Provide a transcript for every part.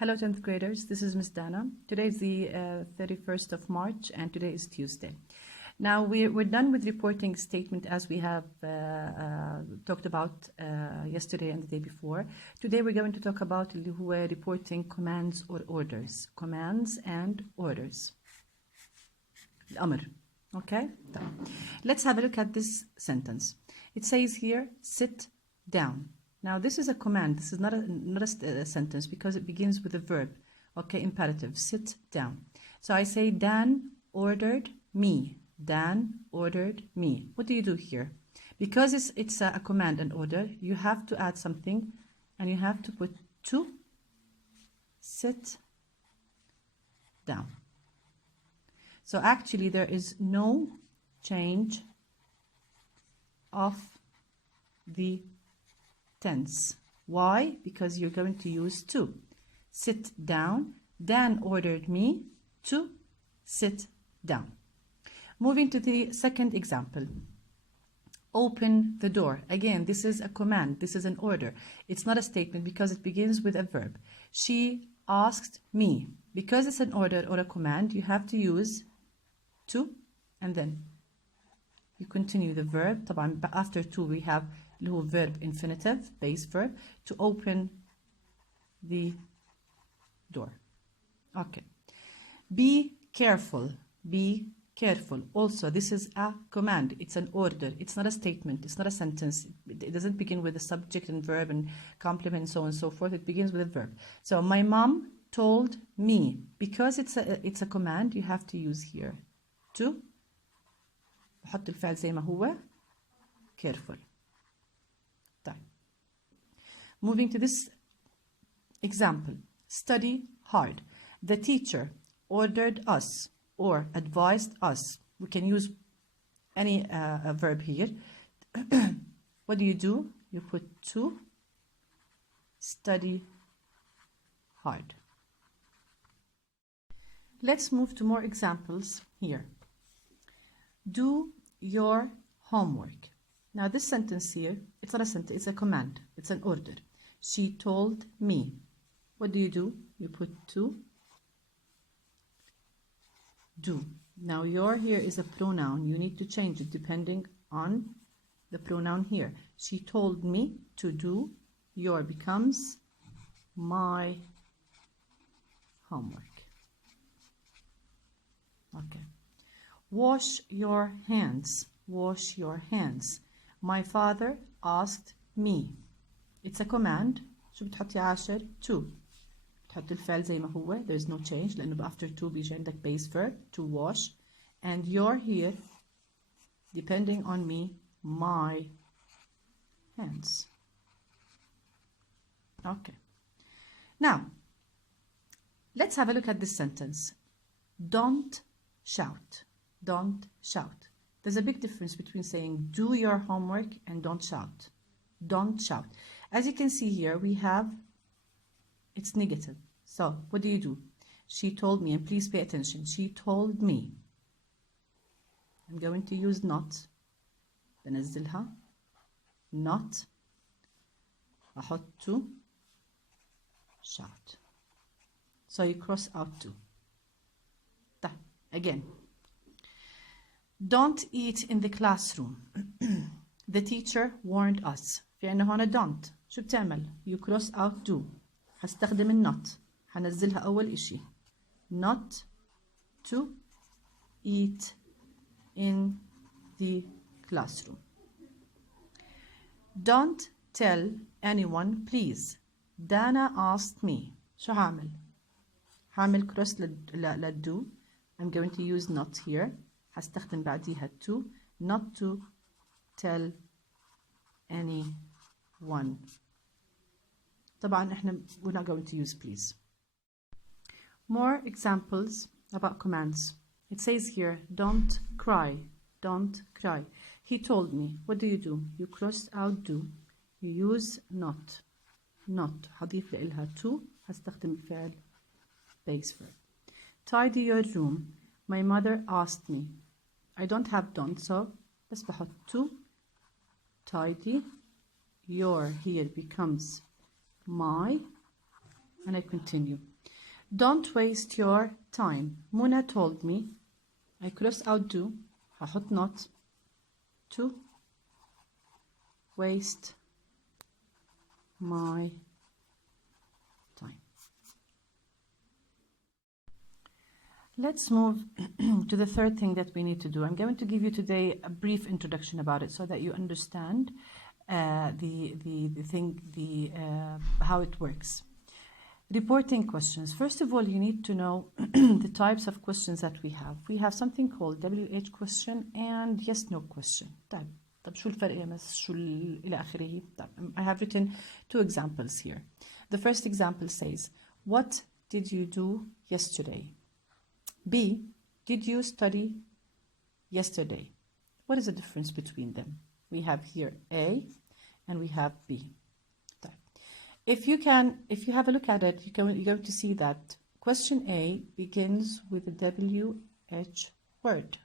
Hello 10th graders, this is Miss Dana. Today is the 31st of March and today is Tuesday. Now we're done with reporting statement as we have talked about yesterday and the day before. Today we're going to talk about اللي هو reporting commands or orders. Commands and orders. الأمر. Okay? Let's have a look at this sentence. It says here, sit down. Now this is a command. This is not a sentence because it begins with a verb. Okay, imperative. Sit down. So I say Dan ordered me. Dan ordered me. What do you do here? Because it's a command and order, you have to add something and you have to put to sit down. So actually there is no change of the tense. Why? Because you're going to use to. Sit down. Dan ordered me to sit down. Moving to the second example. Open the door. Again, this is a command. This is an order. It's not a statement because it begins with a verb. She asked me. Because it's an order or a command, you have to use to and then you continue the verb. طبعا after to we have اللي هو verb infinitive, base verb, to open the door. Okay. Be careful. Be careful. Also, this is a command. It's an order. It's not a statement. It's not a sentence. It doesn't begin with a subject and verb and complement and so on and so forth. It begins with a verb. So my mom told me. Because it's a command, you have to use here to. بحط الفعل زي ما هو. Careful. Moving to this example, study hard. The teacher ordered us or advised us. We can use any verb here. What do? You put to study hard. Let's move to more examples here. Do your homework. Now this sentence here, it's not a sentence, it's a command, it's an order. She told me. What do? You put to do. Now your here is a pronoun. You need to change it depending on the pronoun here. She told me to do. Your becomes my homework. Okay. Wash your hands. Wash your hands. My father asked me. It's a command. شو بتحطي عاشر؟ to. بتحطي الفعل زي ما هو. There's no change لأنه after to بيجي عندك base verb to wash. And you're here, depending on me, my hands. Okay. Now, let's have a look at this sentence. Don't shout. Don't shout. There's a big difference between saying do your homework and don't shout. Don't shout. As you can see here, we have, it's negative. So what do? She told me, and please pay attention. She told me. I'm going to use not. بنزلها. Not. أحط to. Shout. So you cross out to. Again. Don't eat in the classroom. The teacher warned us. في عنا هنا don't. شو بتعمل؟ You cross out do. هستخدم النوت. هنزلها أول إشي. Not to eat in the classroom. Don't tell anyone, please. Dana asked me. شو هعمل؟ هعمل cross للdo. I'm going to use not here. هستخدم بعديها to. Not to tell anyone. طبعا احنا we're not going to use please. More examples about commands. It says here, don't cry. Don't cry. He told me. What do? You cross out do. You use not. Not. هضيف لإلها to. هستخدم الفعل base verb. Tidy your room. My mother asked me. I don't have don't, so بس بحط to. Tidy. Your here becomes my and I continue. Don't waste your time. Muna told me. I cross out do. هحط not to waste my time. Let's move to the third thing that we need to do. I'm going to give you today a brief introduction about it so that you understand how it works. Reporting questions. First of all, you need to know the types of questions that we have. We have something called WH question and yes no question. طب شو الفرق يا مس شو إلى آخره. I have written two examples here. The first example says, what did you do yesterday? B, did you study yesterday? What is the difference between them? We have here A and we have B. If you have a look at it, you're going to see that question A begins with a WH word.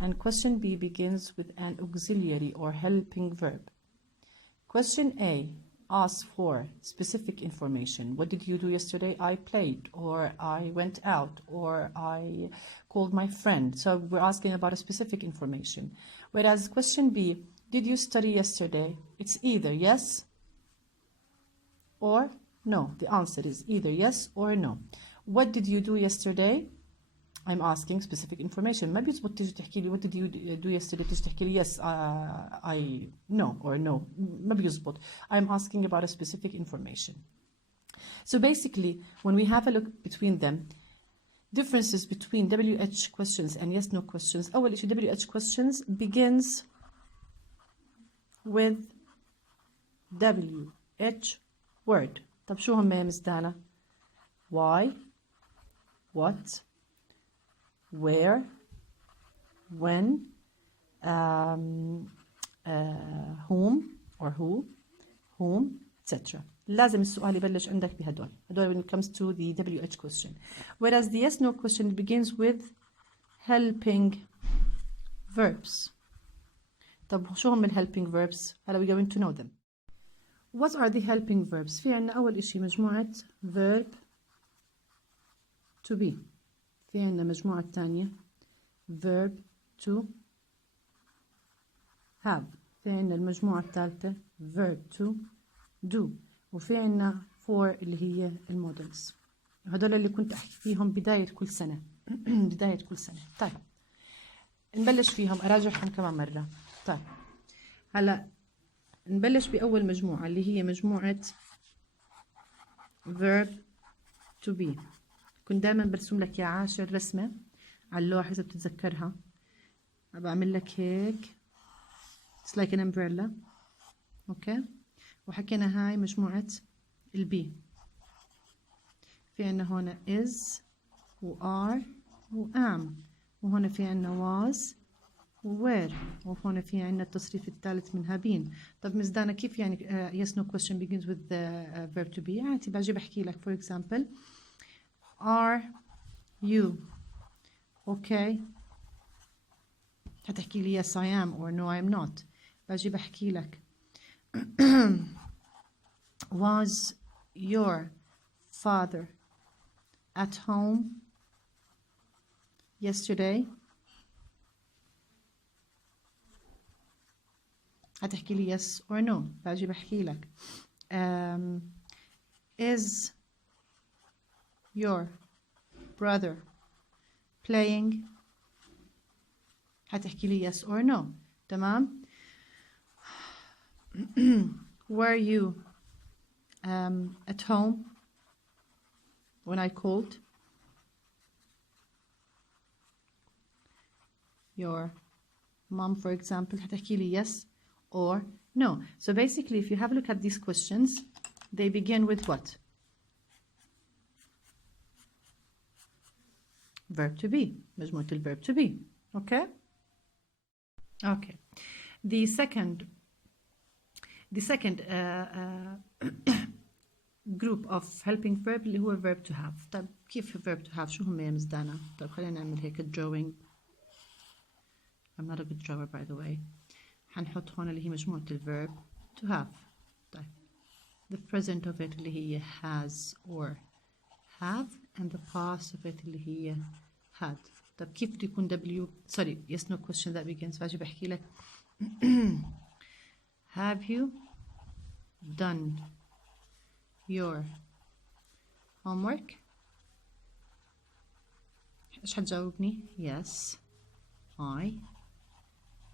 And question B begins with an auxiliary or helping verb. Question A asks for specific information. What did you do yesterday? I played, or I went out, or I called my friend. So we're asking about a specific information. Whereas question B, did you study yesterday? It's either yes or no. The answer is either yes or no. What did you do yesterday? I'm asking specific information. ما بيزبط تيجي تحكي لي what did you do yesterday تيجي تحكي لي yes I no or no. ما بيزبط. I'm asking about a specific information. So basically, when we have a look between them, differences between WH questions and yes no questions. أول شيء WH questions begins with WH word. طب شو هم يا مس دانا؟ Why, what, where, when, whom or whom, etc. لازم السؤال يبلش عندك بهدول when it comes to the WH question. Whereas the yes no question begins with helping verbs. طب شو هم helping verbs؟ هلا we going to know them. What are the helping verbs؟ في عنا أول إشي مجموعة verb to be. في عنا مجموعة تانية verb to have. في عنا المجموعة الثالثة verb to do. وفي عنا for اللي هي المودلز. هدول اللي كنت أحكي فيهم بداية كل سنة. بداية كل سنة. طيب نبلش فيهم أراجعهم كمان مرة. طيب هلا نبلش بأول مجموعة اللي هي مجموعة verb to be. كنت دائما برسم لك يا عاشر رسمة على اللوحة إذا بتتذكرها. بعمل لك هيك it's like an umbrella. أوكي وحكينا هاي مجموعة البي. في عنا هون is و are و am. وهون في عنا was where. وهون في عنا التصريف الثالث منها been. طب مس دانا كيف يعني yes no question begins with the verb to be؟ عادي باجي بحكي لك for example are you okay؟ هتحكي لي yes I am or no I'm not. باجي بحكي لك was your father at home yesterday؟ هتحكي لي yes or no. باجي بحكي لك is your brother playing؟ هتحكي لي yes or no. تمام. were you at home when I called your mom for example؟ هتحكي لي yes or no. So basically if you have a look at these questions they begin with what? Verb to be. مجموعة الverb to be. Okay? Okay. The second group of helping verb اللي هو verb to have. طيب كيف verb to have؟ شو هم يا مس دانا؟ طيب خلينا نعمل هيك drawing. I'm not a good drawer by the way. حنحط هون اللي هي مجموعة الverb to have. طيب the present of it اللي هي has or have, and the past of it اللي هي had. طب كيف بده يكون W sorry yes no question that begins فاجي بحكي لك have you done your homework؟ ايش حتجاوبني؟ yes I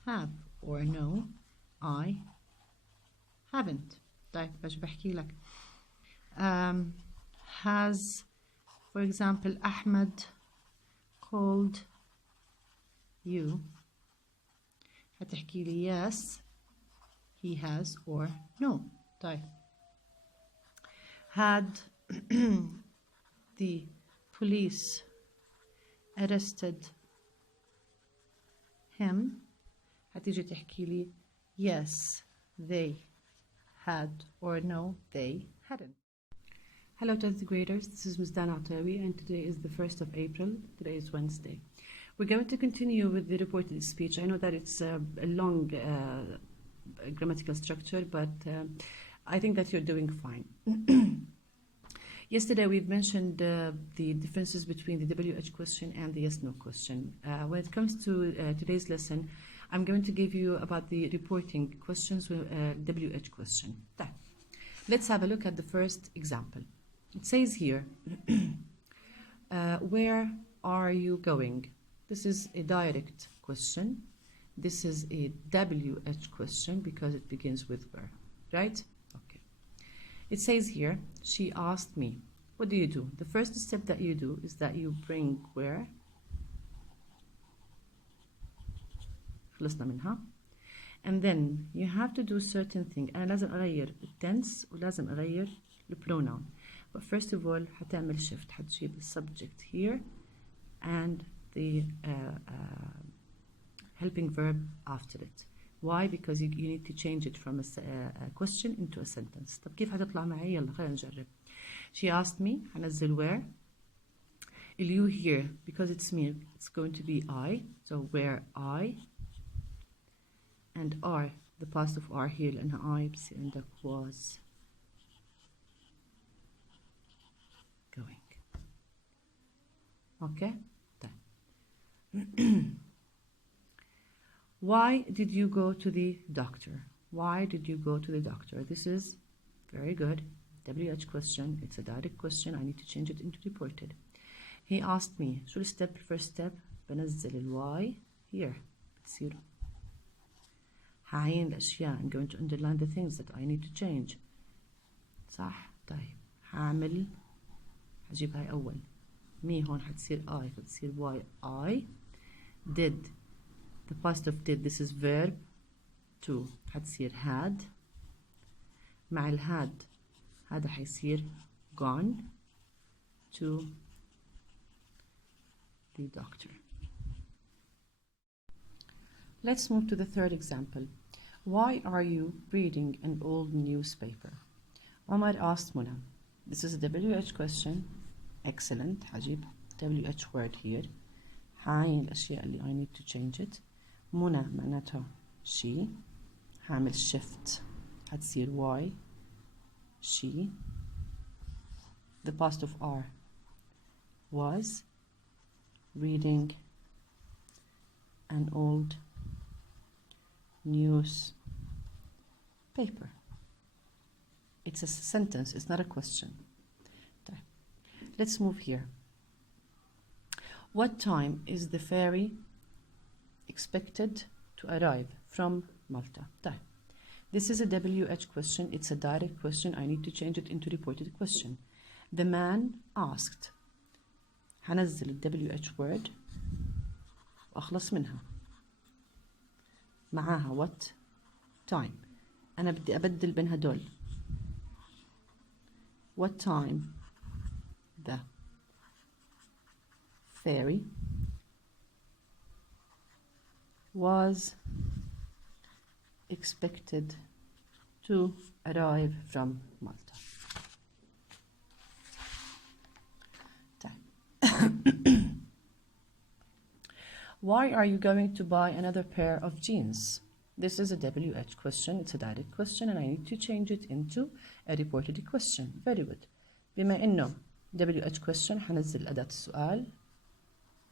have or no I haven't. طيب باجي بحكي لك has for example Ahmed called you؟ هتحكي لي yes he has or no. طيب had the police arrested him؟ هتيجي تحكي لي yes they had or no they hadn't. Hello 10th graders, this is Ms. Dana Atawi and today is the 1st of April. Today is Wednesday. We're going to continue with the reported speech. I know that it's a long grammatical structure, but I think that you're doing fine. Yesterday we've mentioned the differences between the WH question and the yes-no question. When it comes to today's lesson, I'm going to give you about the reporting questions with WH question. Let's have a look at the first example. It says here, where are you going? This is a direct question. This is a WH question because it begins with where, right? Okay. It says here, she asked me. What do? The first step that you do is that you bring where. خلصنا منها. And then you have to do certain thing. أنا لازم أغير التنس ولازم أغير البرونون. But first of all هتعمل shift. هتجيب the subject here and the helping verb after it. Why? Because you need to change it from a question into a sentence. طب كيف هتطلع معي؟ يلا خلينا نجرب. She asked me. هنزل where. You here because it's me. It's going to be I. So where I. And are the past of are here لأنها I بصير عندك was going. Okay. Why did you go to the doctor? Why did you go to the doctor? This is very good. WH question. It's a direct question. I need to change it into reported. He asked me. شو الستep? First step بنزل الواي here بتصير هعين الأشياء. I'm going to underline the things that I need to change. صح؟ طيب هعمل هجيب هاي أول مي هون حتصير I فتصير why I did. The past of did, this is verb to حتصير had. مع الهاد هذا حيصير gone to the doctor. Let's move to the third example. Why are you reading an old newspaper? Omar asked Muna. This is a WH question. Excellent. هجيب WH word here. هاي الأشياء اللي I need to change it. Muna معناتها she. هعمل shift. هتصير why. She. The past of are was reading an old news paper. It's a sentence, it's not a question. Let's move here. What time is the ferry expected to arrive from Malta? This is a WH question, it's a direct question. I need to change it into reported question. The man asked. هنزل ال WH word وأخلص منها. معاها what time. أنا بدي أبدل بين هدول. What time the ferry was expected to arrive from Malta. Why are you going to buy another pair of jeans? This is a WH question. It's a direct question and I need to change it into a reported question. Very good. بما إنه WH question حنزل أداة السؤال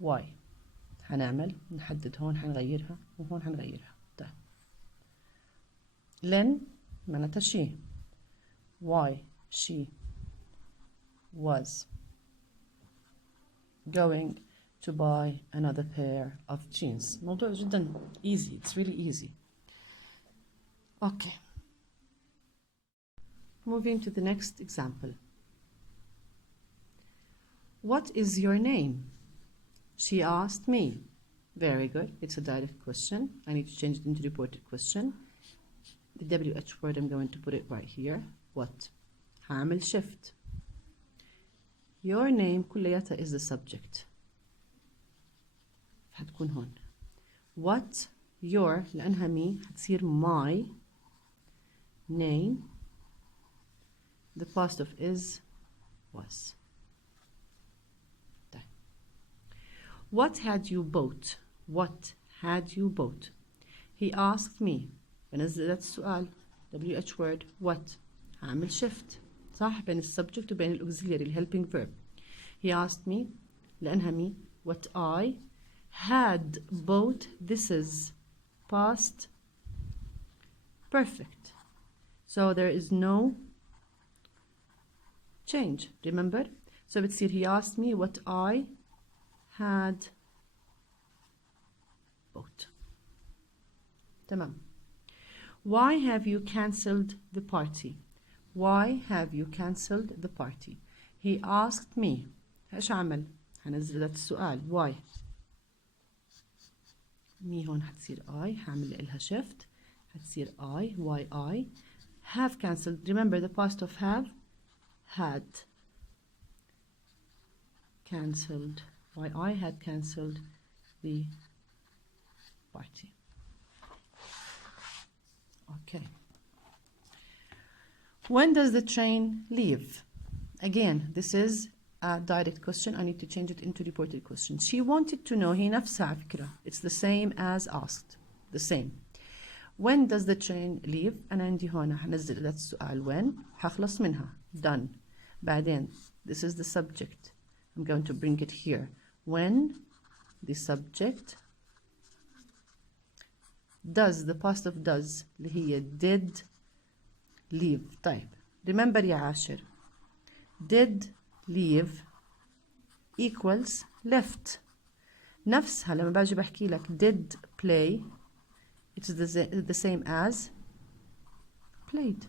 why. نحدد هون حنغيرها وهون حنغيرها. طيب. Lynn معناتها she. Why she was going to buy another pair of jeans. موضوع جدا easy. It's really easy. Okay. Moving to the next example. What is your name? She asked me. Very good. It's a direct question. I need to change it into reported question. The WH word, I'm going to put it right here. What? هعمل shift. Your name كلياتها is the subject. هتكون هون. What your لأنها me هتصير my name. The past of is was. طيب. What had you bought? What had you bought? He asked me. بنزل السؤال WH word what. هعمل shift صح بين السبجكت وبين الأوكسيلياري helping verb. He asked me لأنها me what I had bought. This is past perfect. So there is no change. Remember? So بتصير he asked me what I had bought. تمام. Why have you cancelled the party? Why have you cancelled the party? He asked me. ايش عمل؟ هنزل السؤال why. me هون حتصير I هعمل لها shift حتصير I why I have cancelled. Remember the past of have had cancelled. Why I had cancelled the party. Okay. When does the train leave? Again, this is a direct question. I need to change it into reported question. She wanted to know. هي نفسها على فكرة. It's the same as asked. The same. When does the train leave? أنا عندي هنا هنزل أداة السؤال when. هخلص منها. Done. بعدين this is the subject. I'm going to bring it here. When the subject does, the past of does اللي هي did leave. طيب remember يا عاشر did leave equals left. نفسها لما باجي بحكي لك did play it's the same as played.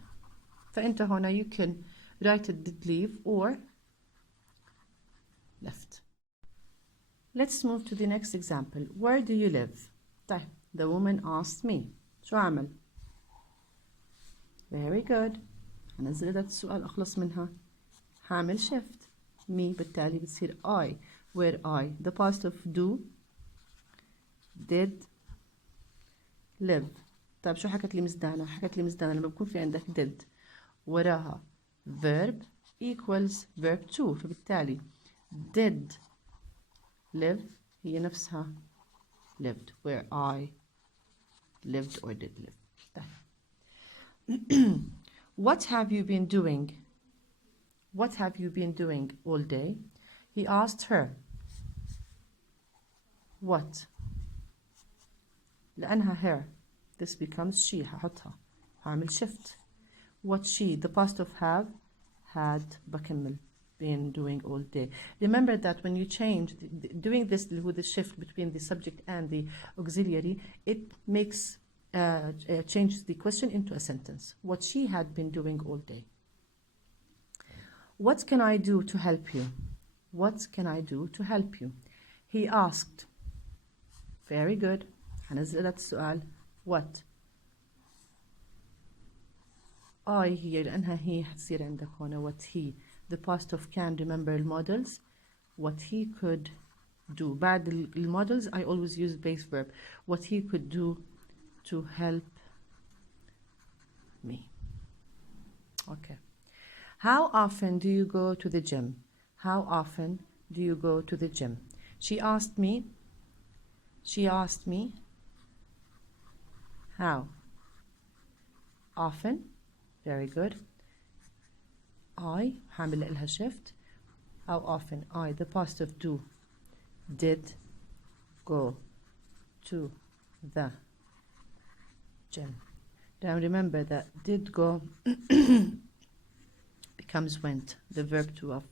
فأنت هنا you can write it did leave or left. Let's move to the next example. Where do you live? طيب the woman asked me. شو أعمل؟ Very good. هنزل أداة السؤال أخلص منها. هعمل shift. Me بالتالي بتصير I. Where I. The past of do. Did. Live. طيب شو حكت لي مزدانة؟ حكت لي مزدانة لما بكون في عندك did وراها verb equals verb to. فبالتالي did live هي نفسها lived. Where I lived or did live. What have you been doing? What have you been doing all day? He asked her. What? لأنها her. This becomes she. هحطها. هعمل shift. What she, the past of have, had بكمل been doing all day. Remember that when you change, doing this with the shift between the subject and the auxiliary, it makes changes the question into a sentence. What she had been doing all day. What can I do to help you? What can I do to help you? He asked. Very good. هنزل أداة السؤال what. I هي لأنها هي هتصير عندك هنا what he. The past of can, remember models. What he could do. بعد المodels I always use base verb. What he could do to help me. Okay. How often do you go to the gym? How often do you go to the gym? She asked me How often, very good. I هعمل لها shift. How often I, the past of do, did go to the gym. Now remember that did go becomes went, the verb to of